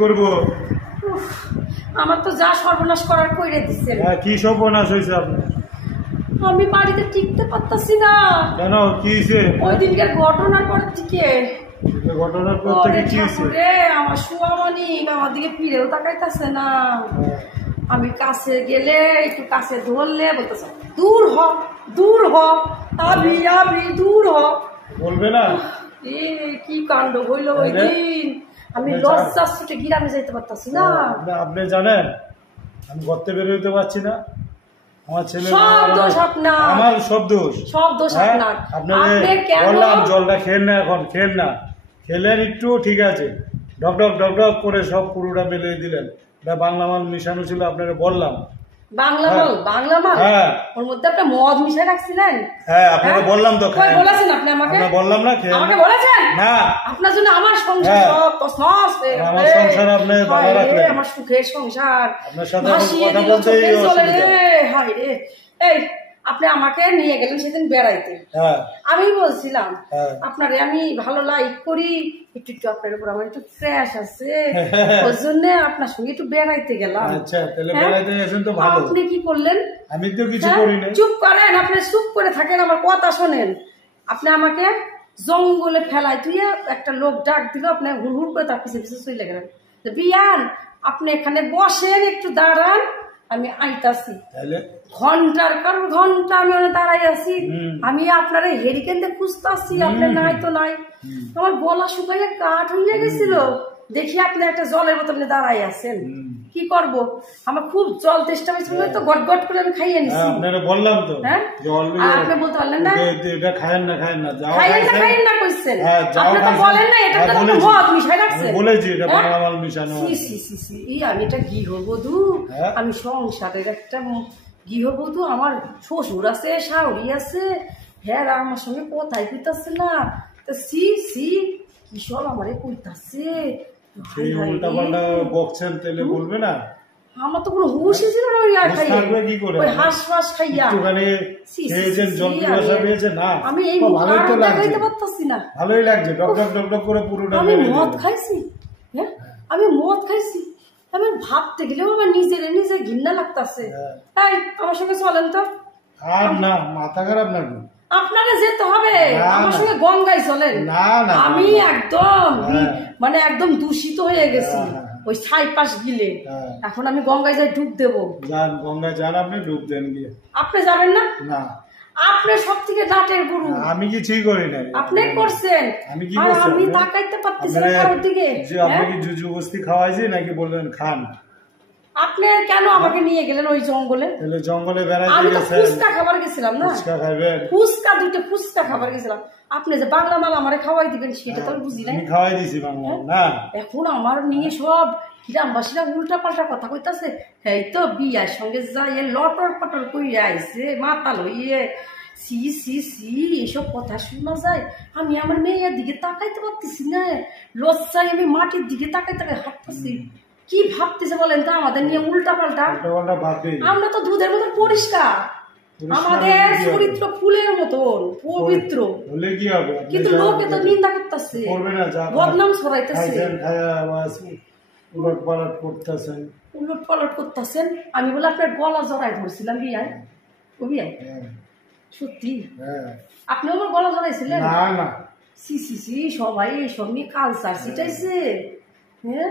করব? আমার তো যা সর্বনাশ করার কইরে দিচ্ছেন। কি সর্বনাশ হয়েছে আপনার? আমি বাড়িতে টিকতে পারতাছি না। কেন, কি হয়েছে? ওই দিনকার ঘটনার পর থেকে। ঘটনার পর থেকে কি হয়েছে? আমার সুয়ামানি আমার দিকে ফিরেও তাকাইতেছে না। আমি কাছে গেলে একটু কাছে ধরলে বলতেছে দূর হ, দূর হ, আবি আবি দূর হ। বলবে না? কি কাণ্ড হইল ওই দিন। আমি লজ্জা ছুটে গ্রামে যাইতে পারতাছি না। আপনি জানেন আমি ঘরতে বের হইতে পারছি না। আমার ছেলে সব দোষ আপনার। আমার সব দোষ? সব দোষ আপনার। আপনাকে বললাম জলটা খেল না, এখন খেল না, খেলেন একটু ঠিক আছে, ডক ডক ডক ডক করে সব পুরোটা মেলে দিলেন। বাংলা মাল মিশানো ছিল, আপনাকে বললাম। বাংলা মাল? বাংলা মাল? হ্যাঁ। ওর মধ্যে আপনি মদ মিশাই রাখছিলেন? হ্যাঁ, আপনাকে বললাম তো। কই বলেছেন আপনি আমাকে? আমি বললাম না, আমাকে বলেছেন না? আপনার জন্য আমার সংসার সব তছনছ হয়ে গেল। আমার সংসার আপনি ভালো রাখলেন। আমার সুখের সংসার আপনার সাথে কথা বলতেই অসুবিধা। হায় রে। এই আপনি আমাকে নিয়ে গেলেন সেদিন বেড়াইতে। আমি বলছিলাম আপনারে আমি ভালো লাইক করি, একটু একটু আপনার উপর আমার একটু ক্র্যাশ আছে, ওই জন্য আপনার সঙ্গে একটু বেড়াইতে গেলাম। আচ্ছা, তাহলে বেড়াইতে গেছেন তো ভালো। আপনি কি করলেন? আমি তো কিছু করি না। চুপ করেন, আপনি চুপ করে থাকেন, আমার কথা শোনেন। আপনি আমাকে জঙ্গলে ফেলায় তুই একটা লোক ডাক দিল, আপনি হুড় করে তার পিছিয়ে পিছিয়ে চলে গেলেন। বিয়ান আপনি এখানে বসেন, একটু দাঁড়ান, আমি আইতাছি। ঘন্টার পর ঘন্টা আমি দাঁড়াই আছি, আমি আপনার হেরিকেন দিয়ে খুঁজতেছি, আপনার নাই তো নাই। আমার গলা শুকাইয়ে কাঠ হইয়া গেছিল, দেখি আপনি একটা জলের বোতলে দাঁড়াই আছেন। কি করব, আমার খুব জল তেষ্টা হয়েছিল, তো গট গট করে আমি খাইয়ে নিছি। আপনারা বললাম তো জল, আপনি বলতে পারলেন না এটা খায়েন না, খায়েন না, যাও খাইয়েন না কইছেন। আপনি তো বলেন না এটা তো মদ মিশাই রাখছেন। বলেছি এটা বাংলা মাল মিশানো। আমি এটা গৃহবধূ, আমি সংসারের একটা গৃহবধূ, আমার শ্বশুর আছে, শাশুড়ি আছে, হ্যাঁ আমার সঙ্গে কথাই কইতাছে না। তা সি সি কি সব আমারে কইতাছে। উল্টা পাল্টা বকছেন, তেলে বলবে না? আমার তো কোনো হুঁশই ছিল না। ওই হাঁস ফাঁস খাইয়া আমি এই লাগাইতে পারতাছি না। ভালোই লাগছে, ডক ডক ডক ডক করে পুরোটা। আমি মদ খাইছি, হ্যাঁ আমি মদ খাইছি, আমি ভাবতে গেলেও আমার নিজে ঘৃণা লাগতাছে। তাই আমার সঙ্গে চলেন তো। আর না, মাথা খারাপ নাকি? আপনাকে যেতে হবে আমার সঙ্গে, গঙ্গায় চলেন। আমি একদম মানে একদম দূষিত হয়ে গেছি ওই ছাইপাশ গিলে। এখন আমি গঙ্গায় যাই ডুব দেবো। যান গঙ্গায় যান, আপনি ডুব দেন গিয়ে। আপনি যাবেন না? না, আপনি সব থেকে নাটের গুরু। আমি কিছুই করি না। আপনি করছেন, আমি কি করছি? আমি তাকাইতে পারতেছি না কারোর দিকে। আপনি কি জুজু বস্তি খাওয়াইছি নাকি বললেন খান? আপনি কেন আমাকে নিয়ে গেলেন ওই জঙ্গলে? তাহলে জঙ্গলে বেড়াইতে আমি তো গেছেন? ফুচকা খাবার গেছিলাম না? ফুচকা খাবেন? ফুচকা, দুটো ফুচকা খাবার গেছিলাম। আপনি যে বাংলা মাল আমারে খাওয়াই দিবেন সেটা তো বুঝি নাই। আমি খাওয়াই দিছি বাংলা না। এখন আমার নিয়ে সব গ্রামবাসীরা উল্টা পাল্টা কথা কইতাছে। এই তো বিয়ার সঙ্গে যাই লটর পটর কইরা আইছে, মাতাল হইয়ে। সি সি সি এসব কথা শোনা যায়? আমি আমার মেয়ের দিকে তাকাইতে পারতেছি না, লজ্জায় আমি মাটির দিকে তাকাইতে হাঁটতেছি। কি ভাবতেছে বলেন তো আমাদের নিয়ে উল্টা পাল্টা? আমরা তো দুধের মতন পরিষ্কার, আমাদের চরিত্র ফুলের মতন পবিত্র, কিন্তু লোকে তো নিন্দা করতেছে, বদনাম ছড়াইতেছে, উলট পালট করতেছেন। আমি বলে আপনার গলা জড়াই ধরছিলাম বিয়ায়, ও বিয়ায় সত্যি আপনি আমার গলা জড়াইছিলেন? সি সি সি সবাই এসব নিয়ে কালচার ছিটাইছে। হ্যাঁ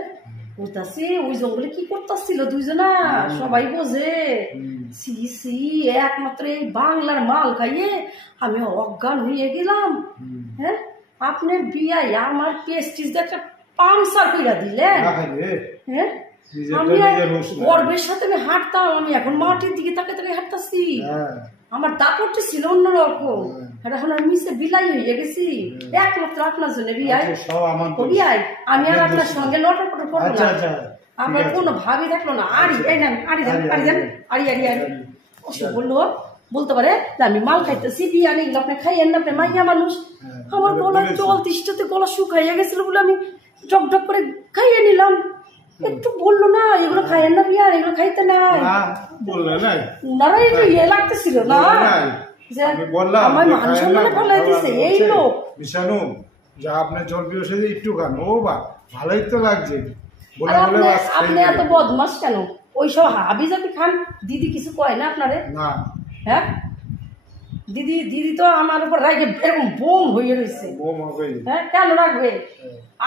বলতাছি ওই জঙ্গলে কি করতেছিল দুইজনা, সবাই বোঝে। সি সি একমাত্র এই বাংলার মাল খাইয়ে আমি অজ্ঞান হয়ে গেলাম। হ্যাঁ আপনার বিয়ায় আমার পেস্টিজ একটা পাংচার কইরা দিলেন। হ্যাঁ আমি গর্বের সাথে আমি হাঁটতাম, আমি এখন মাটির দিকে তাকে তাকে হাঁটতাছি। আমার দাপটটি ছিল অন্যরকম, এখন আমি মিশে বিলাই হয়ে গেছি একমাত্র আপনার জন্য। বিয়াই আমি আর আপনার সঙ্গে লটর পটর করবো না, আমার কোনো ভাবি থাকলো না। আড়ি এই নেন, আড়ি দেন, আড়ি দেন, আড়ি আড়ি আড়ি ওসব বললো বলতে পারে আমি মাল খাইতেছি, বিয়ানি আপনি খাইয়েন না, আপনি মাইয়া মানুষ। আমার গলা জল তৃষ্টাতে গলা শুকাইয়া গেছিল বলে আমি ডক ডক করে খাইয়ে নিলাম। একটু বললো না এগুলো খাইয়েন না বিয়ার, এগুলো খাইতে নাই। উনারা একটু ইয়ে লাগতেছিল না যে আমার মান সম্মানে ফেলাই দিছে এই লোক। বিশানু যা আপনার জল পিওসে একটু খান, ও বা ভালোই তো লাগছে। বলে আর বলে আপনি এত বদমাস কেন? ওই সব হাবি জাবি খান, দিদি কিছু কয় না আপনারে? না হ্যাঁ, দিদি তো আমার উপর রাগে এরকম বোম হয়ে রয়েছে। বোম হবে। হ্যাঁ, কেন রাখবে?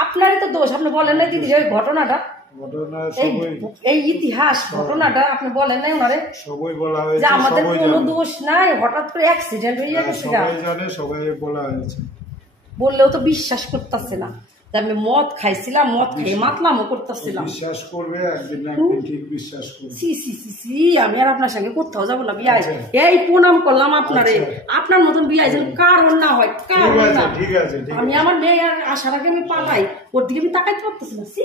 আপনারই তো দোষ। আপনি বলেন না দিদি ওই ঘটনাটা, এই ইতিহাস ঘটনাটা আপনি বলেন নাই ওনারে? সবাই বলা হয়েছে যে আমাদের কোনো দোষ নাই, হঠাৎ করে অ্যাক্সিডেন্ট হয়ে গেছে। সবাই জানে, সবাই বলা হয়েছে। বললেও তো বিশ্বাস করতেছে না যে আমি মদ খাইছিলাম, মদ খেয়ে মাতলামও করতেছিলাম। বিশ্বাস করবে একদিন না একদিন, ঠিক বিশ্বাস করবে। সি সি সি সি, আমি আর আপনার সঙ্গে কোথাও যাবো না বিয়াই। এই প্রণাম করলাম আপনারে। আপনার মতন বিয়াই যেন কারণ না হয়, কারণ না। ঠিক আছে। আমি আমার মেয়ে আসার আগে আমি পালাই, ওর দিকে আমি তাকাইতে পারতেছি না। সি